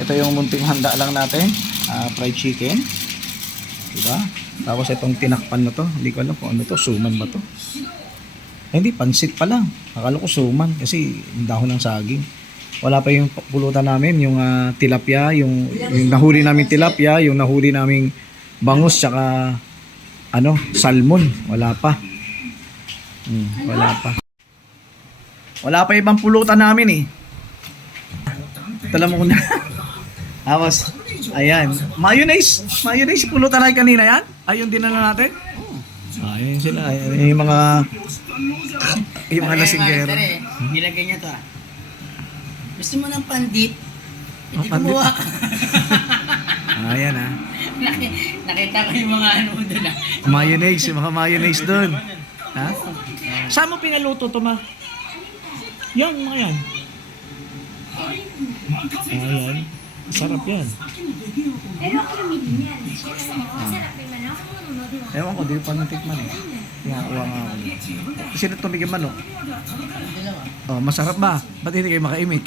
Ito yung munting handa lang natin. Fried chicken. Diba? Tapos itong tinakpan na to. Hindi ko alam kung ano to. Suman ba to? Hindi, pansit pa lang. Akala ko suman kasi yung dahon ng saging. Wala pa yung pulutan namin, yung tilapia, yung nahuli namin tilapia, yung nahuli naming bangus, tsaka salmon. Wala pa. Wala pa. Wala pa ibang pulutan namin eh. Tala mo na. Tapos, ayan. Mayonnaise. Mayonnaise, pulutan natin kanina yan. Ayun din na natin. Ayun sila. Ayun, yung mga lasinggero. Nilagay niya to Gusto mo ng pandit? Hindi pandit? gumawa ka. Ayan Nakita ko yung mga doon Mayonnaise, yung mga mayonnaise doon. Ha? Saan mo pinaluto to, ma? Yan, mga yan. Ayan. Sarap yan. Ewan ko, di pa natikman eh. Tingakuha nga ako. Kasi na tumigil manok. Oh, masarap ba? Ba't hindi kayo makaimik?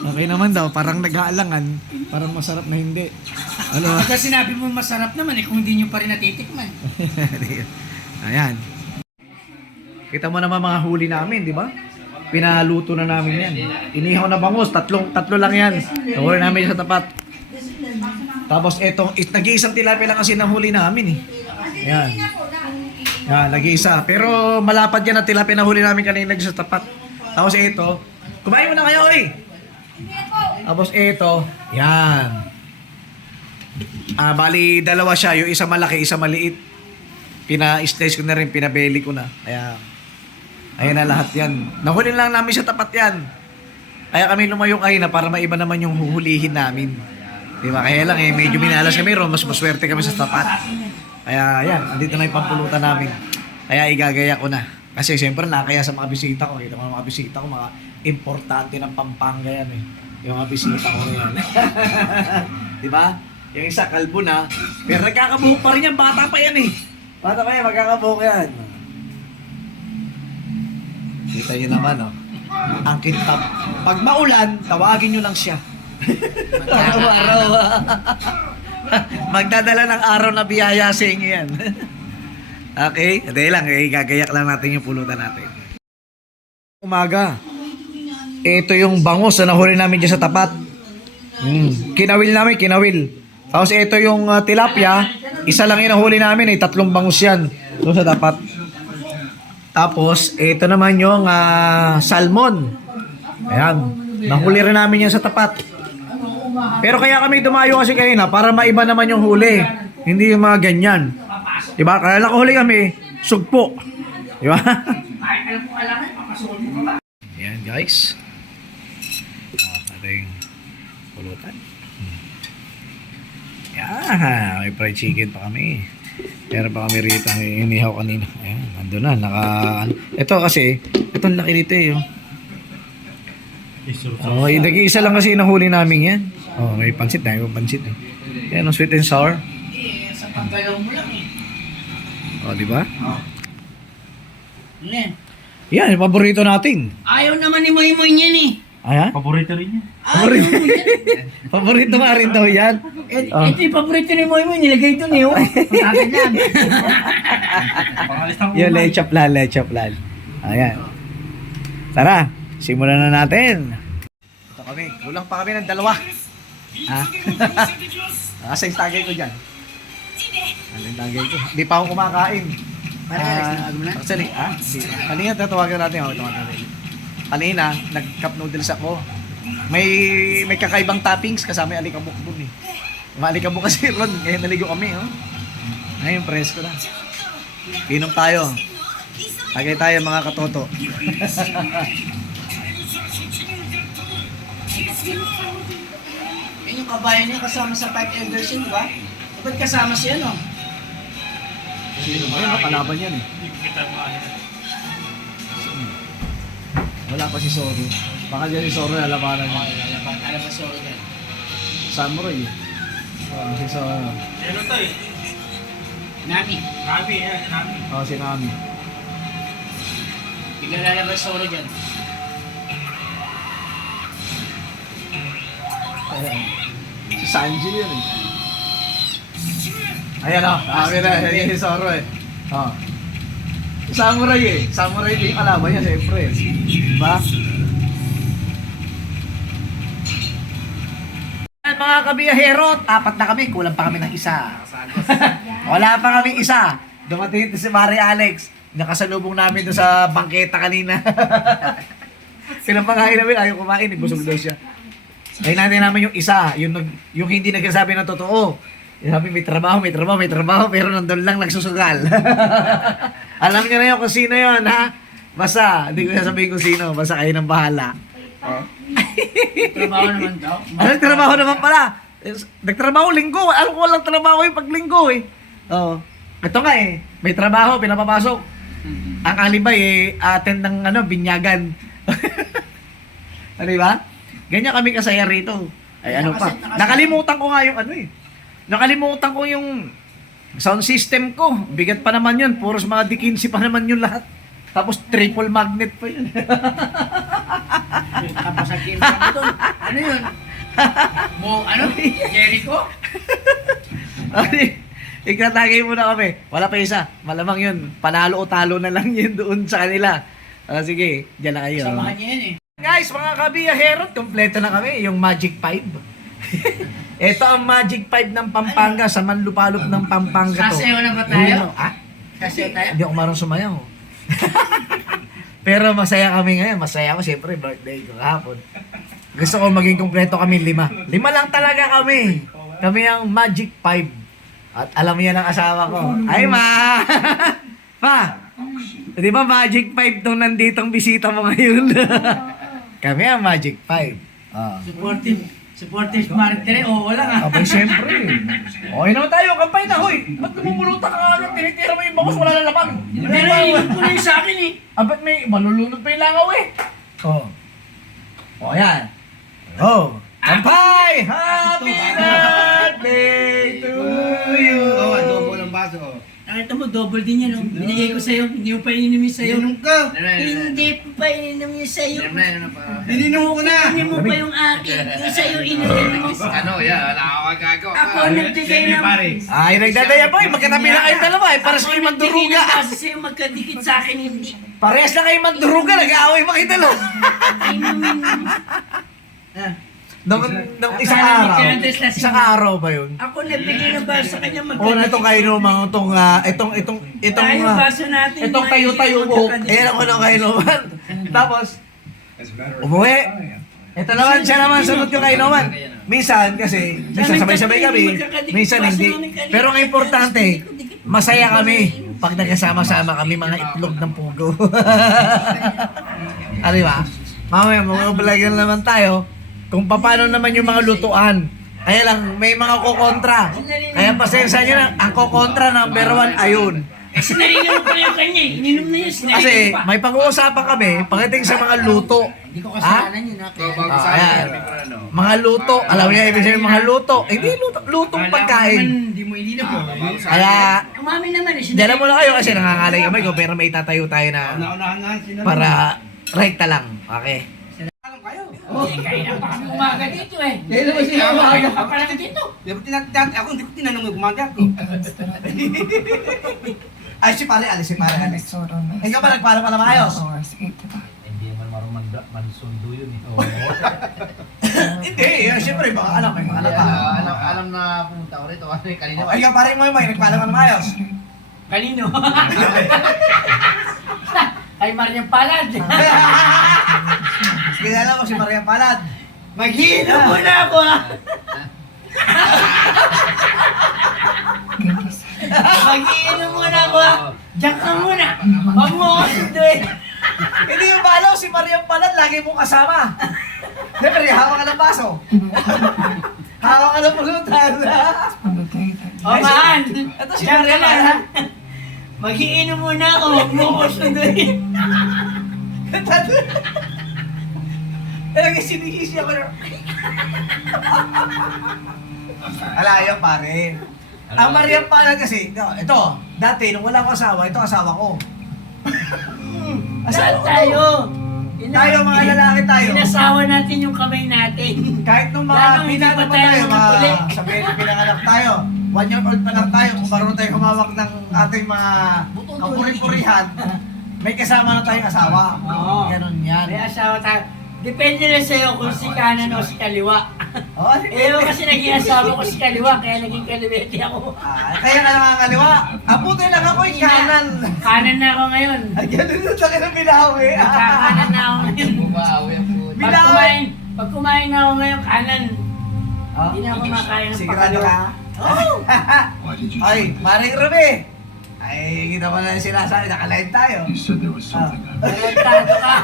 Okay naman daw. Parang nag-aalangan. Parang masarap na hindi. Ano? Kasi sinabi mo masarap naman kung hindi nyo pa rin natitikman. Ayan. Kita mo naman mga huli namin, di ba? Pinaluto na namin yan. Inihaw na bangus. Tatlo lang yan. Nahuli namin sa tapat. Tapos etong, nag-iisang tilapia lang kasi nahuli namin eh. Ayan. Yan, nag-iisa. Pero malapad yan na tilapia na huli namin kanina sa tapat. Tapos ito, kumain mo na kayo eh. Tapos ito, yan. Bali, dalawa siya. Yung isa malaki, isa maliit. Pina-slice ko na rin, pinabeli ko na. Kaya, ayan na lahat yan. Nahuli lang namin sa tapat yan. Kaya kami lumayo kayo na para maiba naman yung huhulihin namin. Diba? Kaya lang medyo minalas kami ron, mas maswerte kami sa tapat. Kaya yan, andito na yung pampulutan namin. Kaya igagaya ko na. Kasi siyempre nakaya sa mga bisita ko. Kita mo mga bisita ko, mga importante ng Pampanga yan eh. Yung mga bisita ko yan. Diba? Yung isa kalbo na, pero nagkakabuhok pa rin yan, bata pa yan eh. Bata pa yan, magkakabuhok yan. Kita nyo naman ang kintab. Pag maulan, tawagin nyo lang siya. Araw-araw. Magdadala ng araw na biyaya sa inyo yan. Okay? Dahil lang, gagayak lang natin yung pulutan natin. Umaga. Ito yung bangus na nahuli namin dyan sa tapat. Kinawil namin, kinawil. Tapos ito yung tilapia. Isa lang yung nahuli namin, 3 bangus yan. So sa tapat. Tapos, ito naman yung salmon. Ayan. Nahuli rin namin yan sa tapat. Pero kaya kami dumayo kasi kanina para maiba naman yung huli. Hindi yung mga ganyan. Diba? Kaya nakahuli kami, sugpo. Diba? Ayan guys. Ating pulutan. Ayan. May fried chicken pa kami. Meron pa kami rito. May inihaw kanina. Ayan. Nandun na. Ito kasi, itong laki nito eh. Nag-iisa lang kasi nahuli namin yan. May pansit na. May pansit eh. Ayan, sweet and sour. Sa paggalaw mo lang Diba? Yan, yung paborito natin. ayaw naman ni Moy Moy niyan Ayan? Paborito rin niya. Paborito. Paborito nga rin daw yan. Ito yung paborito ni Moy Moy, nilagay ito niyo. Pagkakan yan. Pangalis ng Yung lechaplan. Ayan. Tara, simulan na natin. Ito kami. Kulang pa kami ng 2. Asa yung tagay ko dyan? Ano yung tagay ko? Hindi pa ako kumakain. Actually, kanina tatawagan natin. Kanina, nag-cup noodles ako. May kakaibang toppings kasama yung alikabok dun eh. Yung alikabok kasi ron, ngayon naligo kami Ngayon, presko na. Inom tayo. Tagay tayo mga katoto. Yan yung kabayan niya kasama sa 5 elders yun, diba? Ba't kasama siya, no? Ayun, kalaban yan eh. Wala pa si Zoro. Baka dyan si Zoro nalabanan niya. Ano ba sorry dyan? Samurai eh. Si Zoro. Ano to eh? Nami. Nami, yan. Nami. Si Nami. Bigla lalabas sorry dyan. Si Sanji yun eh. Ayan o, kami na. Yan yung Zoro eh. Oh. Samurai eh. Samurai din yung kalaban niya, siyempre. Diba? Mga kabiyahero, apat na kami. Kulang pa kami ng isa. Wala pa kami isa. Dumating ito si Mari Alex. Nakasalubong namin doon sa bangketa kanina. Pinapakain namin, ayaw kumain, busog daw siya. Kaya natin namin yung isa, yung hindi nagsasabi ng totoo. Yung sabi, may trabaho, pero nandun lang nagsusugal. Alam niyo na yun kung sino yun, ha? Basta, hindi ko sasabihin kung sino, basta kayo nang bahala. Oh. Trabaho naman daw. Nagtrabaho naman pala. Nagtrabaho linggo. Alam ko walang trabaho yung paglinggo eh. Oo. Ito nga eh, may trabaho, pinapapasok. Ang alibay eh, attend ng binyagan. Ano ba? Ganyan kami kasaya rito. Ay ano pa. Nakalimutan ko nga yung Nakalimutan ko yung sound system ko. Bigat pa naman yun. Puros mga D15 pa naman yun lahat. Tapos triple magnet pa yun. Kapasakin ka doon. Ano yun? Jericho? Ikatagay muna kami. Wala pa isa. Malamang yun. Panalo o talo na lang yun doon sa kanila. Sige, dyan na kayo. Samahan niya yan eh. Guys, mga kabiyahero, kompleto na kami. Yung Magic 5. Ito ang Magic 5 ng Pampanga. Sa Manlupalop ng Pampanga to. Sasayaw na ba tayo? Sasayaw tayo? Hindi ako marunong sumayaw. Pero masaya kami ngayon. Masaya ako, siyempre, birthday ko kahapon. Gusto ko maging kompleto kami 5. 5 lang talaga kami. Kami ang Magic 5. At alam niya ng asawa ko. Ay, ma! Pa! Di ba Magic 5 tong nanditong bisita mo ngayon? Kami ang Magic 5. Supportive marketer, wala nga. Abay, siyempre. Okay naman tayo, kampay na, hoy. Ba't lumumuluta ka agad? Tinitira mo yung bangus, wala na laman. Pero iwan ko na yung sa akin eh. Ba't may malulunod pa yung langaw eh? Yan. Kampay! Happy birthday to you! Double ang baso. Nakita mo, double din yan. Binigay ko sa'yo, hindi mo pa ininom yung sa'yo. Inom ka! Hindi ko pa ininom yung sa'yo. Ininom ko na! Ininom mo pa yung akin. Yung sa'yo, ininom mo. Wala ako magagawa. Ako, nagbigay ng... Ay, nagdadaya po eh. Magkatabi na kayong dalawa eh. Pares kayo manduruga. Kasi sa'yo magkadikit sa akin, hindi. Parehas na kayo manduruga. Nag-aaway pa kayo dalawa. Inumin mo. Nung isang araw ba yun? Ako nagbigay ng baso sa kanya O na magkadikit. itong kayo naman, itong Tayo, baso natin. itong tayo-tayo mo. Ayan ako ng kayo naman. Tapos, umuwi. Ito naman, siya naman, sunod yung kayo naman. Minsan, kasi, minsan sabay-sabay kami, minsan hindi. Pero ang importante, masaya kami pag nagkasama-sama kami mga itlog ng pugo. Ano ba? Mamaya, mag-vlogger naman tayo kung paano naman yung mga lutuan. Kaya lang, may mga kukontra. Kaya pasensya nyo na, ang kukontra number 1 ayun. Sinarinig ko yung kanya eh. Ininom na yun, sinarinig Kasi ko pa. may pag-uusapan kami pagdating sa mga luto. Hindi ko kasalanan yun ha. Ayan. Mga luto, alam niya ibig sabihin mga luto. Hindi lutong pagkain. Hindi mo ininom ko. Kaya, Umami naman eh. dala mo na kayo kasi nangangalay kami ko pero may itatayo tayo na Naunahan nga sila. para rekta lang. Okay. Kaya na pa kami umaga dito eh. Dahil naman sila umaga. Ako lang dito. Ako hindi ko tinanong yung umaga ko. Ay, si pare Alex. Ikaw ba nagpala ka na maayos? Hindi naman marunong mansundo yun eh. Hindi, siyempre baka alam, may mga alam pa. Alam na pumunta ko rito kasi kanina. Ikaw pare mo yung nagpala ka na maayos. Kanino? Ay, Mariang Palad. Kilala mo si Maria Palad. Maghihina muna ako ha. Maghihina muna ako ha. Diyan ka muna. Huwag mo ako sunduin. Hindi yung balaw, si Maria Palad, lagi mong kasama. Siyempre, hawak ka ng baso. Hawak ka ng pulutan. O, mahal. Ito si Diyan ka Maria na ha. Palad. Maghiinom muna ako. Huwag mo ako sunduin. Talaga sinisisi ako na. Alayo pare. Ang Maria Palad kasi, ito, dati nung wala akong asawa, ito asawa ko. Saan tayo? Tayo mga lalaki tayo. Inasawa natin yung kamay natin. Kahit nung mga Lalo hindi binata pa pa tayo tayo, mga tuli. sabihin na pinanganak tayo. 1 year old pa lang tayo, kung marunong tayo humawak ng ating mga kapuri-purihan, may kasama na tayong asawa. Oo. Ganon yan. May asawa tayo. Depende lang sa'yo kung si kanan o si kaliwa. Oh, Eh, ako kasi naging asawa ko si kaliwa, kaya naging kaliwete ako. kaya ka nakakaliwa. Abuti lang ako yung kanan. Kanan na ako ngayon. Ay, ganun na sa ng binawi. Nagkakanan na ako ngayon. Bumawi ang puto. Pag kumain na ako ngayon, kanan. Oh, Hindi na ako makain ng sigurado pakaliwa. ka? Oo. Why did you Ay, tell me? Maring Ruby. Ay, kita mo na yung sinasabi, nakalive tayo. You said there was something I Tarantado ka.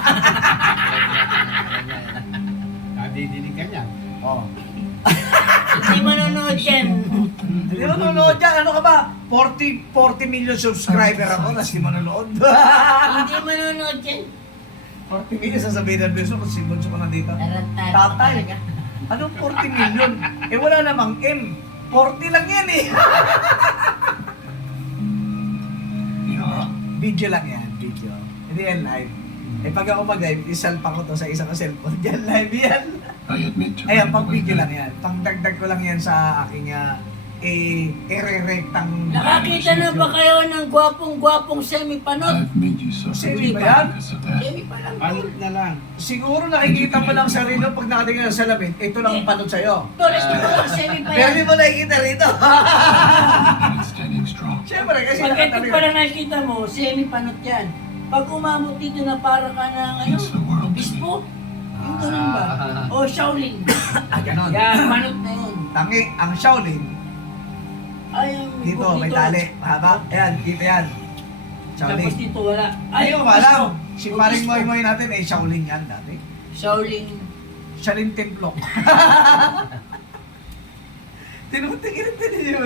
Nadidinig ka niyan. Oh. Hindi manonood yan. Hindi mo nanonood dyan, ano ka ba? 40 million subscriber ako, tapos di manonood. Hindi manonood yan. 40 million sasabihin ng beso kung si Bonso ko nandito. Tarantado ka Tatay, talaga. anong 40 million? Eh wala namang M. 40 lang yan eh. You know, Video lang yan, video. Hindi yan live. Eh pag ako mag-live, isalpa ko to sa isang cellphone. Yan, live yan. I admit to Ayan, running pang away video lang then. yan. Pang dagdag ko lang yan sa aking ire-rectang... Nakakita na ba kayo ng gwapong-gwapong semi-panot? I've made you suffer Semi ba yan? because of that. Semi pa lang. Panot na lang. Siguro nakikita mo lang sa rino pag nakatingin sa salamin, ito lang ang panot sa'yo. Toles ko lang semi pa Pero yan. di mo nakikita rito. I'm standing strong. Siyempre, kasi Pag ito nakatabi pa lang nakikita mo, semi-panot yan. Pag umamot dito na para ka ng ano, It's the world to me. bispo, yung ganun ba? O Shaolin. Ah, ganon. Yan, panot na yun. Tangi, ang Shaolin, Ay, yung dito, ikot may dito. tali. Mahaba. Ayan, dito yan. Tapos Shaolin. dito wala. Ay, yung ko alam. bispo. Si Yung paring bispo. moy-moy natin, eh, Shaolin yan dati. Shaolin. Shaolin Templok. Tinutingin niyo.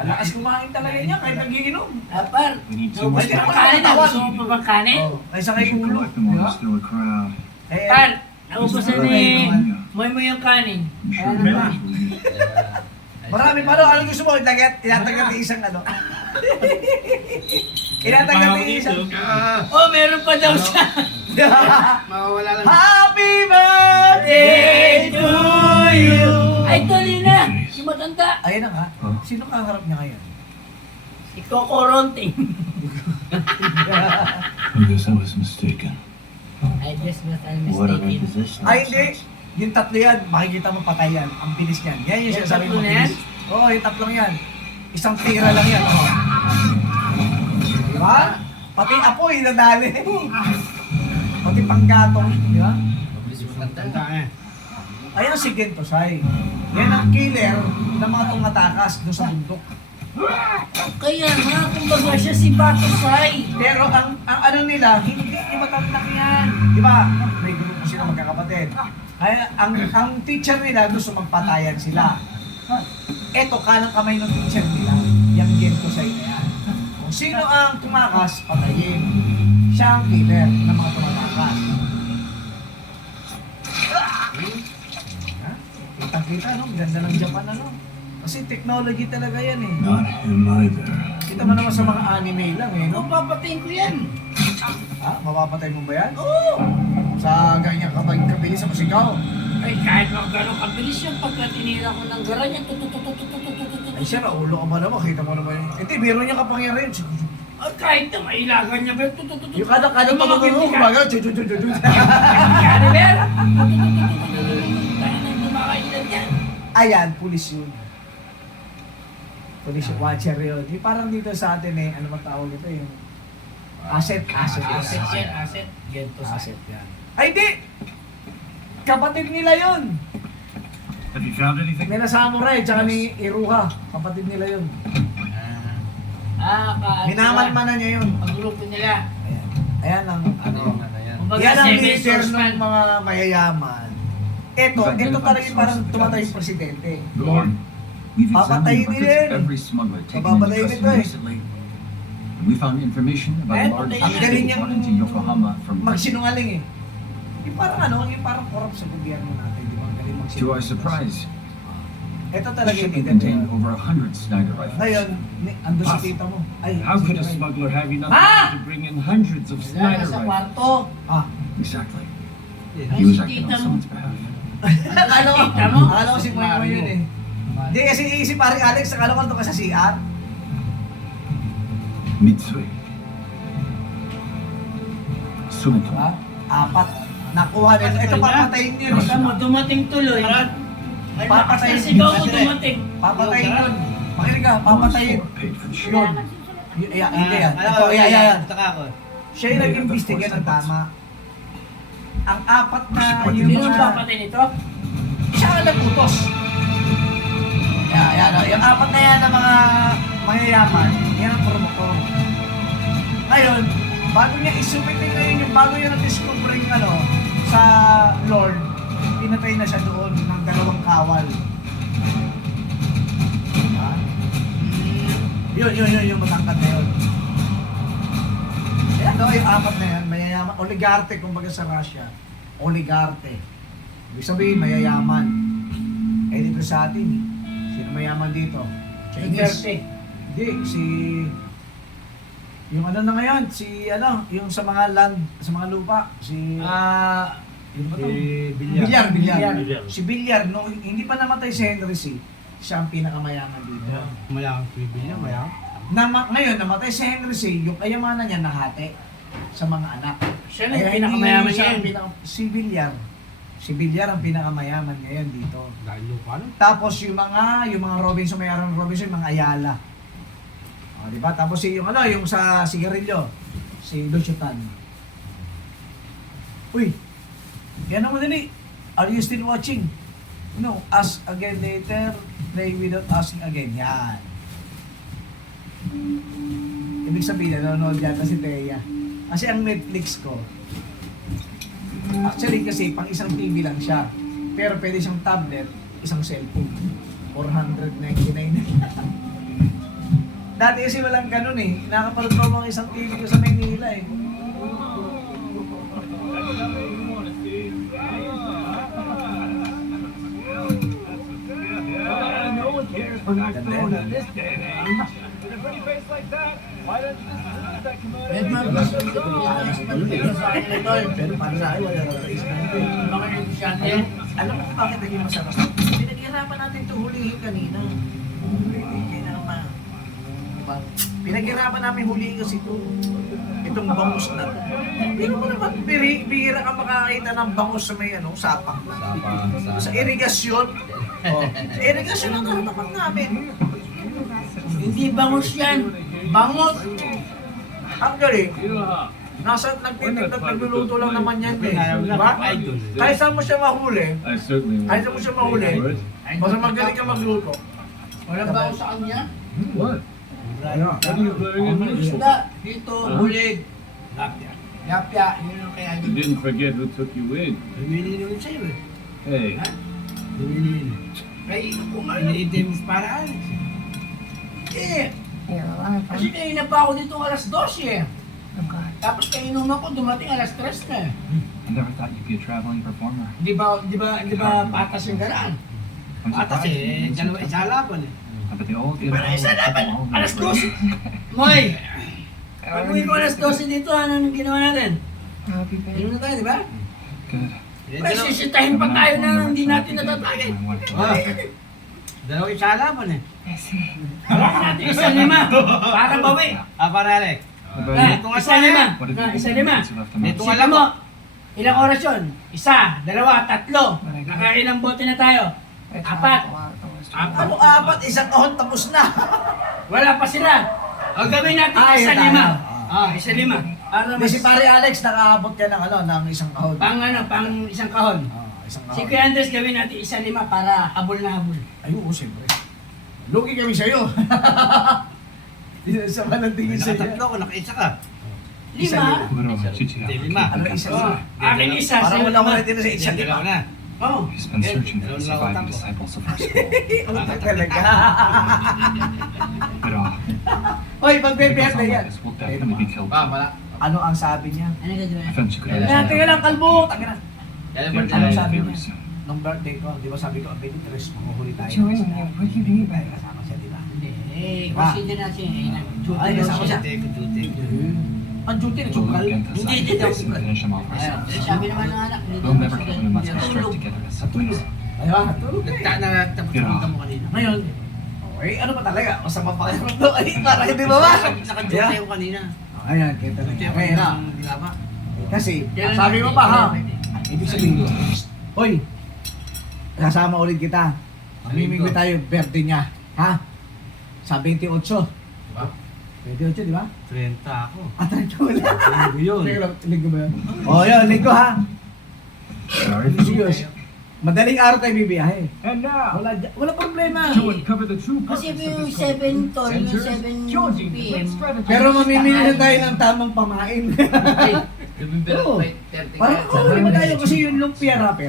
Ang lakas kumain talaga niya kahit nagiinom. Apar. We need to Gusto Pwede mo mo kanin? naman Gusto mo pa bang kanin? Oh, ay sa kay You ulo. collect them Di all ba? just through a crowd. Eh, Par, naubusan ni Marami. Moy mo yung kanin. I'm sure Ano ba? others will use it. marami pa rin. Ano gusto mo? Itatagat ni isang ano. Itatagat ni isang. Oh, meron pa daw siya. Mawawala lang. Happy birthday to you! Ay, tuloy na. Si matanda. Ayun na nga. Sino kaharap niya ngayon? Si Coco Ronting. I guess I was mistaken. I guess that I'm What have I mistaken. possessed? Ay, hindi. Yung tatlo yan, makikita mo patay yan. Ang bilis niyan. Yan yung Yung sinasabi tatlo mo na yan? bilis. Oo, yung tatlong yan. Isang tira lang yan. Oh. Diba? Pati apoy nadali. Pati panggatong. Di ba? Mabilis mo tanda eh. Ayan si Gentosay. Yan ang killer ng mga tumatakas doon sa bundok. Kaya nga, kumbaga siya si Batosay. Pero ang ano nila, hindi matatnak yan. Di ba? May grupo sila magkakapatid. Kaya ang teacher nila gusto magpatayan sila. Eto, kanang kamay ng teacher nila, yung Gentosay na yan. Kung sino ang tumakas, patayin. Siya ang killer ng mga tumatakas. Ha? Kitang-kita, no? Ganda ng Japan, ano? Kasi technology talaga yan eh. Not him either. Kita mo naman sa mga anime lang eh, Ano, no? papatayin ko yan. Ha? Mapapatay mo ba yan? Oo. Sa ganyan kabilis sa musigaw. Ay, kahit mga gano'ng kabilis yan, pagka tinira ko ng gara niya, tututututututututututut. Ay siya, naulo ka ba naman? Kita mo naman yun. Hindi, meron niyang kapangyarihan. Ay, kahit na mailagan niya, pero tututututut. Yung kada Yung mga pagkakaroon, binti ka. kumaga, chuchuchuchuchu. Kaya ver. Kaya nang dumakailan yan. Ayan, pulis yun. Pulis yung watcher yun. Di parang dito sa atin eh, ano ba tawag ito yung asset. Asset yan, asset. Gento sa Asset yan. Ay, di! Kapatid nila yun. Have you found anything? Nila Samurai, tsaka ni Iruha. Kapatid nila yun. Minaman-manan niya yun. Ang grupo nila. Ayan. Ayan ang ano. Kumbaga, Yan ang seven leader ng swordsman. mga mayayaman. Ito talaga yung parang tumatay yung presidente. Lord, we've Papatayin examined nila records yan. of every smuggler taken Papatayin into nito custody eh. recently. And we found information about Eh, a large patayin Ang nila. galing ship niyang brought into Yokohama from Britain. magsinungaling eh. Yung parang ano, yung parang corrupt sa gobyerno natin, di ba? Ang galing To magsinungaling. our surprise, Ito the talaga yung shipment leader contained niya. over 100 Sniper rifles. Ngayon, ando sa tita mo. Ay, How could a sino kayo? smuggler have enough Ah! money to bring in hundreds of Wala Snyder sa rifles? kwarto. Ah, Exactly. He was acting on someone's behalf. Akala ko si Moy yun eh. Hindi kasi si pare Alex, akala ko doon ka sa CR. Mitsui. Sumito. Diba? Apat. Nakuha nila. Ito papatayin yun. Baka mo dumating tuloy. Papatayin. Sigaw mo dumating. Papatayin yun. Makinig ka, papatayin. Paid for the shoot. Yun. Hindi yan. Ito, yan. Siya yung nag-imbestiga ng tama. Ang apat na yung Sino mga... papatay nito? Siya ang nag-utos. Yan, yung apat na yan ng mga mayayaman, yan ang promotor. Ngayon, bago niya isumitin ngayon yung bago niya na-discover yung sa Lord, pinatay na siya doon ng 2 kawal. Diba? Yun, yung matangkad na yun. Yan yung apat na yan, mayayaman, oligarte kumbaga sa Russia. Oligarte. Ibig sabihin, mayayaman. Eh dito sa atin, sino mayaman dito? Chinese. Hindi, yung na ngayon, yung sa mga land, sa mga lupa, yun ba to? Bilyar. Si Bilyar, no, hindi pa namatay si Henry C. Siya ang pinakamayaman dito. Mayaman si Bilyar, mayaman. Ngayon, namatay si Henry C. Yung kayamanan niya nahati sa mga anak. Siya na Kaya yung pinakamayaman hindi siya niya. si Bilyar. Si Bilyar ang pinakamayaman ngayon dito. Dahil lupa, no? Tapos yung mga Robinson, mayroong Robinson, yung mga Ayala. O, di ba? Tapos yung sa sigarilyo, si Luchutan. Uy, yan naman din eh. Are you still watching? No, ask again later, play without asking again. Yan. Ibig sabihin, nanonood yata si Thea. Kasi ang Netflix ko, actually kasi pang isang TV lang siya. Pero pwede siyang tablet, isang cellphone. 499. Dati kasi walang ganun eh. Nakapanood ko mga isang TV ko sa Maynila eh. Ganda yun. Pero para sa akin, wala na isip natin. Alam mo kung bakit naging masarap? Pinaghirapan natin ito hulihin kanina. Kaya naman. Diba? Pinaghirapan namin hulihin kasi itong bangus na to. Pero mo naman, bihira ka makakita ng bangus sa may sapang. Sa irigasyon. Sa irigasyon ang karatapan namin. Hindi bangus yan. Bangot. Actually, nasa nagtitinda at nagluluto lang naman yan eh. Diba? Kahit saan mo siya mahuli, I certainly kahit saan mo siya mahuli, basta magaling ka magluto. Walang bangus sa kanya. What? What are you blurring in me? Isda. Dito, bulig. Yapya. Yapya. Yun ang kaya You didn't forget who took you in. Lumili naman sa'yo eh. Hey, Lumili. Kaya iniitin mo para Alex. Eh, kasi kanina pa ako dito alas 12 eh. Tapos kainom ako, dumating alas 3 na eh. I never thought you'd be a traveling performer. Di ba patas yung garaan? Patas eh, isa laban eh. But they all get Pero isa laban, alas 12. Moy! Pag-uwi ko alas 12 dito, anong ginawa natin? Inom na tayo, di ba? Good. May sisitahin pa tayo na hindi natin natatagay. Dalawang isa laban eh. Hawakan natin isa lima para bawi. Para Alex. Isa lima. What have you Isa been lima. doing since you left Dito America? alam mo, ilang oras yun? 1, 2, 3. Nakailang bote na tayo? 4. Ano apat, isang kahon tapos na. Wala pa sila. O gawin natin isa yun lima. tayo. Isa lima. Para Hindi si pare Alex, nakaabot ka ng isang kahon. pang isang kahon. Isang Si kahon. Kuya Andres gawin natin isa lima para habol na habol. Ay, oo, siyempre. Lugi kami sa'yo. Isa ba ng tingin sa'yo? Nakatatlo ko, nakaisa ka. Lima. Literal, chichira. Lima. Ano isa? Oh, akin isa. Parang sa'yo wala ko lima. na din sa isa. Dalawa na. Oh. He's been searching for the surviving disciples of our school. Ano talaga? But Hoy, if it goes magbeberde on like yan. this, we'll definitely be killed. Wala. Ano ang sabi niya? Ano gagawin? Eventually, could Teka understand. lang, kalbo! Taka na. Dalawa They're na. Ano dying sabi very niya? soon. Nung birthday ko, di ba sabi ko, 23, mahuhuli tayo. Join me, what do you mean by that? Kasama siya, di ba? Hindi. Eh, Diba? consider natin. Eh, nag-duty Ay, daw kasama siya. siya. Ang duty na We'll sukal. look into Hindi, side daw effects and sukal. finish him off Ayan, ourselves. sabi naman ng anak, hindi We'll naman never sila come in unless we strive natulog. together as siblings. Ayun, tulog eh. Tapos pumunta mo kanina. Ngayon, okay, ano ba talaga? Masama pa kayo to. Ay, para hindi ba ba? Naka-duty ako kanina. Ayan, kita na. Duty ako Ngayon na. ng gaba. Kasi, sabi mo pa ha, ibig sabihin, hoy, kasama ulit kita. Mamimigay tayo, birthday niya. Ha? Sa 28. Diba? 28, di ba? 30 ako. At ang wala. Ano yun? Teka lang, linggo ba yun? Oo, yun, linggo ha. Sorry. Serious. Madaling araw tayo bibiyahe. And now, Wala problema. to uncover the true Kasi purpose of yung this 7 tol, yung Enter 7 Georgie, the PM. great strategist. Pero mamimili na tayo ng tamang pamain. Ay, November Oo. 30 Parang huli ba tayo kasi yung lumpia rapper.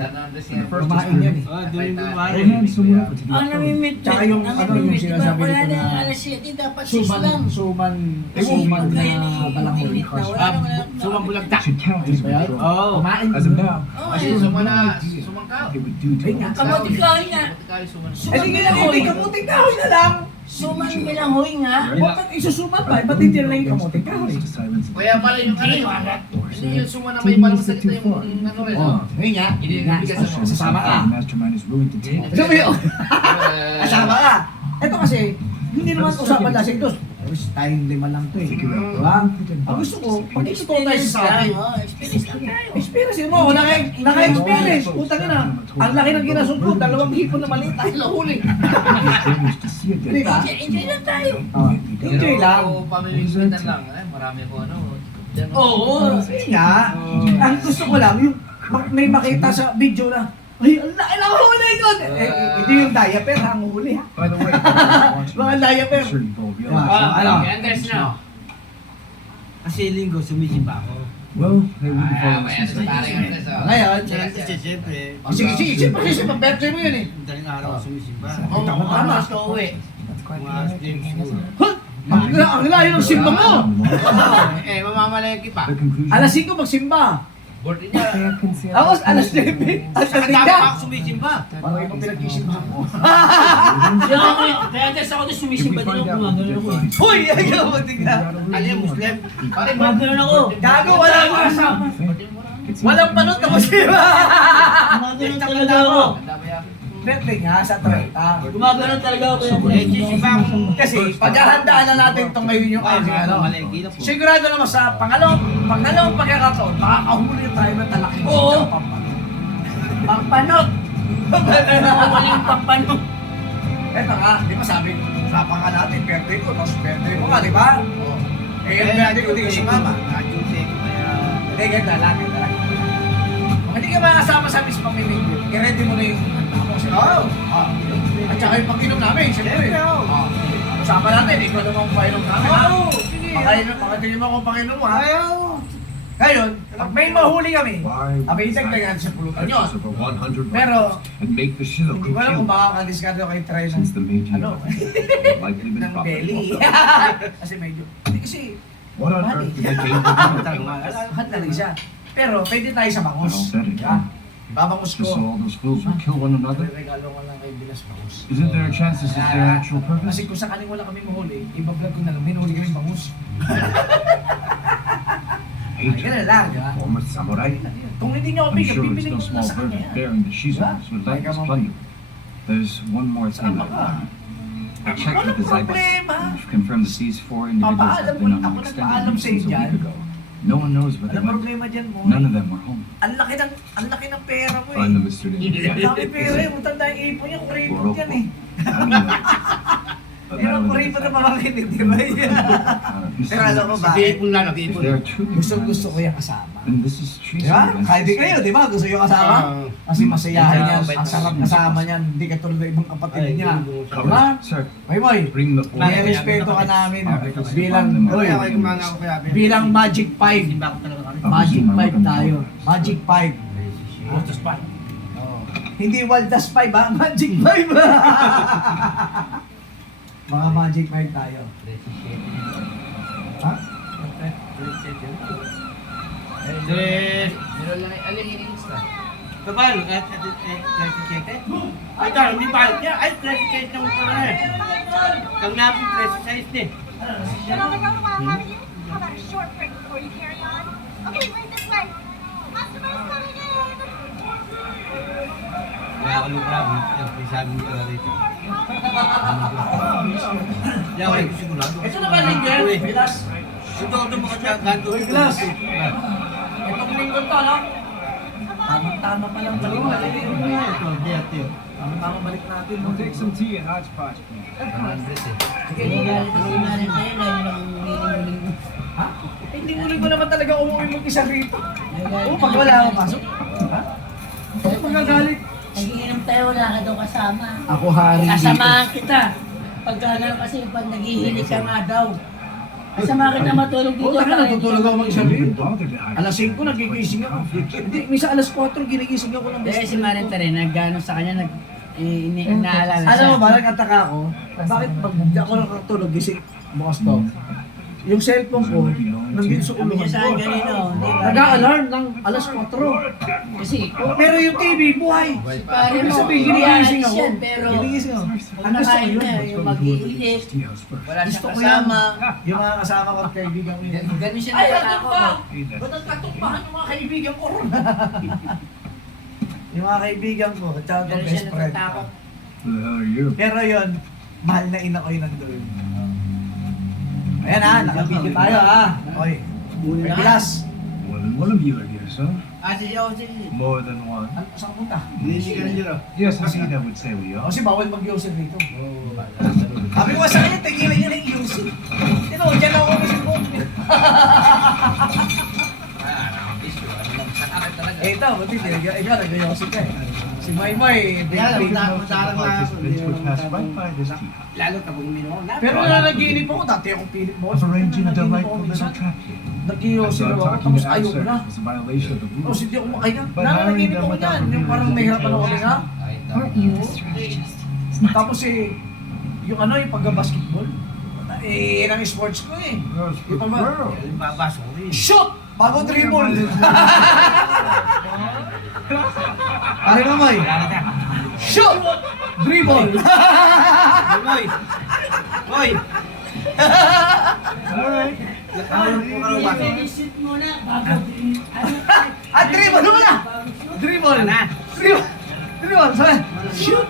Kumain yan eh. Ah, doon yung They kumain. hand someone over to the Ang authorities. namimit Tsaka yung ano yung sinasabi wala nito na na alas 7, dapat 6 lang. suman Kasi na kaya ni balanghoy. init na, wala Ah, naman sumang bulagta. Should count as Ba yan? withdrawal. Oo. Kumain. As of now, Oh, I ayun. still have Sumana, no idea sumangkaw. what they would do to Ay, nga. us. Kamote kahoy nga. Eh di nga ako, hindi kamuting kahoy na lang. Suman bilang hoy nga. Bakit isusuman ba? Ba't hindi na lang yung kamuting kahoy? To silence them. Kaya pala yung ano yung hindi yung suma na may parang masakit na yung ano rin. Oh, ngayon nga. Hindi nga. bigyan sa mga Sasama ka. The mastermind is willing to take Sabi mo, Eh, kasama ka. Ito kasi, hindi naman usapan lasing dos. Tayong lima lang to eh. Diba? Ang gusto ko, pag-explore tayo sa atin. Oh, experience lang tayo. Experience mo, naka-experience. Puta ka na. Ang laki ng ginasod ko, 2 hipon na maliit tayo lahuli. to see again. Di ba? Enjoy lang tayo. Oh, enjoy lang. Pero pamimigpitan lang. Ay, marami po ano. Oo, yun nga. Ang gusto ko lang, yung may makita sa video na, ay, ang laki ng huli ko! Hindi yung diaper, ang huli ha. By the way, watching Mga this, diaper. I'm sure you've all Ah, realized. ano? Andres na. Kasi linggo, sumisimba ako. Well, they wouldn't Ah, follow may the ano sa system. taring Andres. Ngayon, Kasi siyempre, sige, sige, sige, kasi birthday mo yun eh. madaling araw sumisimba. Oo, Tama, tama. mas ka uwi. Mga James school. Huh? Ang layo ng simba mo! Eh, mamamalaki pa. The conclusion. Alas 5 magsimba. Board niya. Tapos alas 9, alas Saka 9 dapat ka. ako sumisimba. Parang ibang pinag-isimbahan mo. Kaya Andres ako din sumisimba din ako. Gumagano ako. Hoy, ayaw mo tingnan. Ano yung Muslim? Pare, Gumagano ako. Gago, walang kasama. Walang panot na magsimba. Gumagano talaga ako. ang dami yan. Birthday nga sa 30. Gumagano talaga ako. Eh, sisimba ako. Kasi paghahandaan na natin itong ngayon yung kasi ano. Malaki na po. Sigurado naman sa pangalawang pagkakataon, makakahuli tayo ng talaking Oo. tsaka pampanot. Pampanot! Walang pampanong. Eto nga, di ba sabi, usapan ka natin, birthday ko, tapos birthday mo nga, di ba? Eh, yung birthday ko, di ka sumama. Naka-duty ko kaya... Hindi, ganda lang, ganda lang. Kung hindi ka makasama sa mismong mimigil, i-ready mo na yung handa mo. Oo. At saka yung pag-inom namin, siyempre. Oo. Usapan natin, ikaw naman painom namin, ha? Oo, sige. Pakainom mo akong pang-inom mo, ha? Ngayon, pag may mahuli kami, abay itagdagan sa pulutan yun. Purchase of a 100 Pero, and make the shield hindi ko alam kung kill. makakadiskarte ako kay Try ng, Since the Meiji ano, likely been ng belly. profitable. Kasi medyo, hindi kasi, What on earth did they gain from it? handa rin siya. Pero, pwede tayo sa bangus. Well said, Diba? Babangus Just so ko. all those fools would kill one another? Regalo ko lang kay Bilas bangus. Isn't there a chance this is their actual purpose? Kasi kung sakaling wala kami mahuli, ibablog ko na lang, may nahuli kami bangus. Ay, ganun lang, di ba? Former samurai? Kung hindi niyo ako I'm bigyan, sure it's bibiling no ko na small sa kanya. burden bearing the Shizons with Ay, lifeless come on. plunder. There's one more thing Sama I've ka. learned. I checked Walang with the Zybus. problema. We've confirmed that these 4 individuals Papaalam have mo, been on ako an extended nagpaalam leave sa since a inyo. week ago. No one knows where they Alam went. problema dyan mo. None of them were home. Ang laki ng pera mo I'm the eh. Mr. Ang Ninja. dami pera eh, utang tayong ipon niya, kuripot yan eh. I don't know. But Eh, ang now kuripot na that pamakinig, di ba? Pero alam mo ba, Nag-iipon lang, if nag-iipon. they are truly gusto ko yung kasama. then this is Di ba? treason. Kahit di kayo, di ba? Gusto yung kasama? Kasi masayahin yan, ang sarap kasama niyan, hindi katulad ng ibang kapatid niya. Di ba? Sir, Moy, bring the may force. respeto ka namin bilang, Uy, uy, ako yung kumanga ko kaya. bilang Magic 5. Simba ko talaga kami. Magic 5 tayo. Magic 5. Utos pa. Hindi Waldas 5 ha, Magic 5. Mga Magic 5 tayo. Ha? Andres! Meron lang alin yung Insta. Paano? Classificated? Ay, tara, hindi ba? Ay, classificated naman pala eh. Kang natin, classificated eh. You know, like, how about you? How about a short break before you sabi mo ka rito. Yan, sigurado. Ito na ba Ranger? Bilas. Ito mo ka ganto. Glass. Itong linggo to, no? Tama pa lang balik natin. Tama balik natin. We'll take some tea and hodgepodge. Sige, na rin tayo dahil lang Ha? Hindi mo naman talaga umuwi mag-isa rito. Oo, pag wala akong pasok. Ha? Ano magagalit? Nagiinom tayo, wala ka daw kasama. Ako hari Kasamahan kita. Pagka kasi pag naghihilig ka nga daw. Kasama kita matulog dito. Oo, ano, natutulog ako mag-isa Don't rito. even bother to hide. Alas 5 nagigising ako. Hindi, minsan alas 4 ginigising ako ng Dahil si Marita rin, nagano sa kanya, inaalala siya. Alam mo ba, nag-ataka ako, bakit pag di ako nakatulog, gising, bukas to. Yung cellphone ko, nandun sa Sabi ulo niya sa akin ganito, di ba? Nag-a-alarm ng alas 4. Kasi, Pero yung TV, buhay. pare Ibig mo, sabihin, ginigising ako. yan, pero Ginigising ako. ang nakain niya, yung mag-iinit, Tea house first. wala Gusto siyang ko yan. kasama. Yung mga kasama ko at kaibigan ko yun. Ganun siya Ay, natatakot. Hey, that's Ba't nagkatukpahan yung mga kaibigan ko ron? Yung mga kaibigan ko, at saka Ganun best siya friend. natatakot. Who the hell are you? Pero yun, mahal na ina ko yun nandun. Ayan ha, nakabidyo tayo ha. Oy, may glass. More than one of you are here, son. Si Jose, More than one. Ano, saan punta? Hindi ka rin dyan. Yes, I see that would say we are. Kasi bawal mag-yusip dito. Sabi ko sa kanya, tigilan niya na yung yusip. Tino, dyan ako kasi po. Eh ito, buti, ikaw nag-yusip ka eh. Si Maymay, Yan, big matarang na ako. Participants would pass right by this tea house, Lalo kapag uminom. Pero nanaginip ako, dati akong Philip Boss. arranging a Nanaginip ako delightful minsan. little trap here. I Nag-yusip thought ako, talking tapos to ayaw na. outsiders was a violation of the Tapos rules. hindi ako makahinga. But hiring Nanaginip them ako without niyan, yung revealing parang the nahirapan ako details. nga. Aren't you a strategist? It's Tapos yung ano, yung pagka-basketball. Eh, yun ang sports ko eh. Yung pag- Babaso ko rin. Shoot! Bago dribble! Pare mamay! Shoot! Dribble! Hoy! Hoy! Alright. Shoot muna, bago Ah, dribble! Ano ba na? Dribble! Dribble! Dribble! Sabi! Shoot!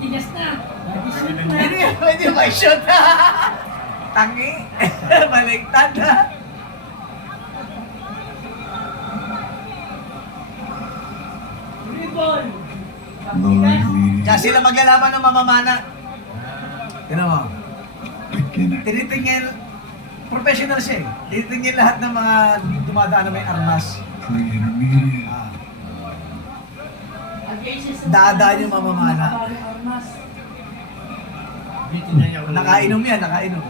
Tigas na. Shoot na. Hindi ba shoot? Tangi! Baligtad! Dribble. Lord, lead Kaya sila maglalaban ng mamamana. Tinan mo. beginner. Tinitingin, professional siya eh. Tinitingin lahat ng mga dumadaan na may armas. Pre-intermediate. Ah. Against Dadaan yung mamamana. Dito na niya ako. Nakainom yan, nakainom.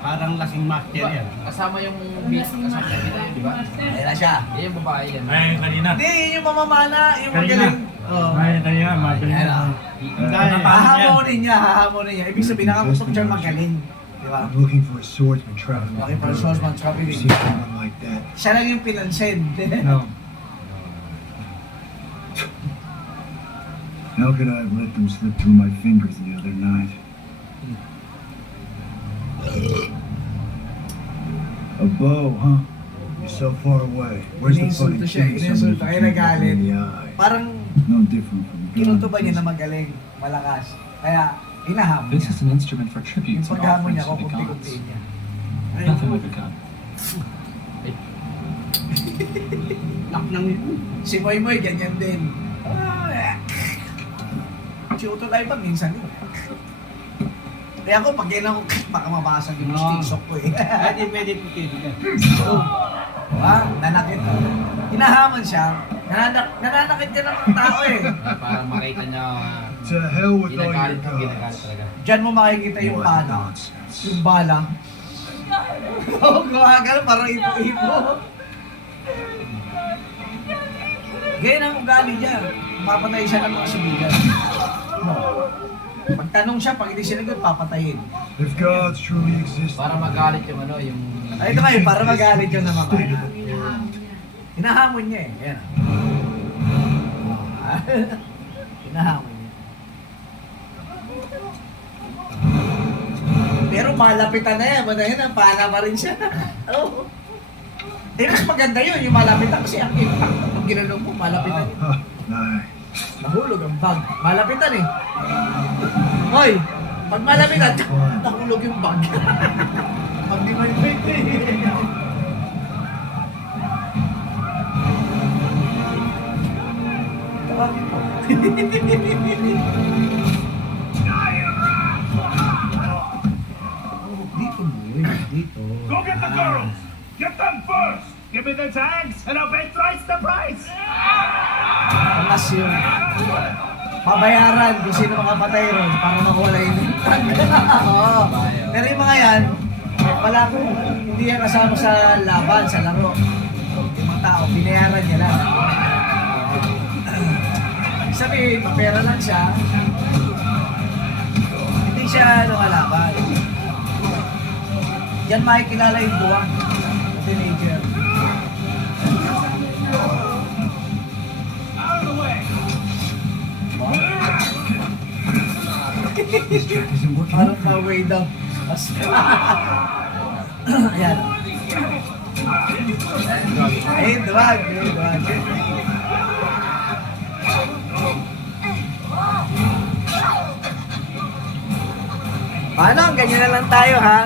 Parang lasing master yan. Kasama yung beat, kasama nila yun, di ba? Ayan na siya. Eh, yung babae yan. Ay, kanina. Hindi, yun yung mamamana, yung Kanina. magaling. Oh. Ay, kanina, mabilis Ayan na. na. Hahamonin niya, hahamonin niya. Ibig sabihin, nakakapag siya magaling. Di ba? I'm looking for a swordsman traveling. Laki para sa Osman Traveling. See someone like that. Siya lang yung pinansin. No. How could I have let them slip through my fingers the other night? A bow, huh? You're so far away. Where's the Iniinsulto fucking siya, chance somebody iniinsulto. can Kaya look nagalit. in the eye? Parang No different from kinutuban niya na gun. magaling, malakas. Kaya, hinahamon This niya. is an instrument for Yung tributes and paghamon offerings niya, to the kukunti-kunti gods. niya. Nothing like a gun. Lock ng Si Moy Moy, ganyan din. Si Uto tayo ba, minsan yun. Kaya ako, pag yan ako, baka mabasag yung stisok ko eh. Pwede puti ka. Nanakit. Hinahamon siya. Nananakit ka ng mga tao eh. Para makita niya, To hell with all your ginagalit gods. talaga. Diyan mo makikita yung What bala. nonsense. Yung bala. Oo, gumagano, parang ipo-ipo. Ganyan ang ugali niya. Papatay siya ng mga subigan. Pagtanong siya, pag hindi sinagot, papatayin. If gods truly exist, Para magalit yung ano, yung... Ay, ito kayo, para magalit yung naman kayo. Hinahamon niya eh. Yan. Hinahamon niya. Pero malapitan na yan. Madahin na, pana pa rin siya. Oh. Eh, mas maganda yun, yung malapitan kasi ang impact pag ginanong mo, malapitan yun. Nice. Nahulog ang bag. Malapitan eh. Hoy, pag malapitan, nahulog yung bag. Pag di man pwede eh. Tawagin mo. Oh, dito boy, dito. Go get the girls! Get them first! Give me the tags and I'll pay twice the price! Angas yun. Pabayaran kung sino makapatay ron para mawala yun. Oo. Pero yung mga yan, wala ko, hindi yan kasama sa laban, sa laro. Yung mga tao, binayaran niya lang. Sabihin, mapera lang siya. Hindi siya lumalaban. Yan makikilala yung buwang. Teenager. This track isn't working. Parang ka-way down. Ayan. Ay, duwag. Paano? Ganyan na lang tayo ha.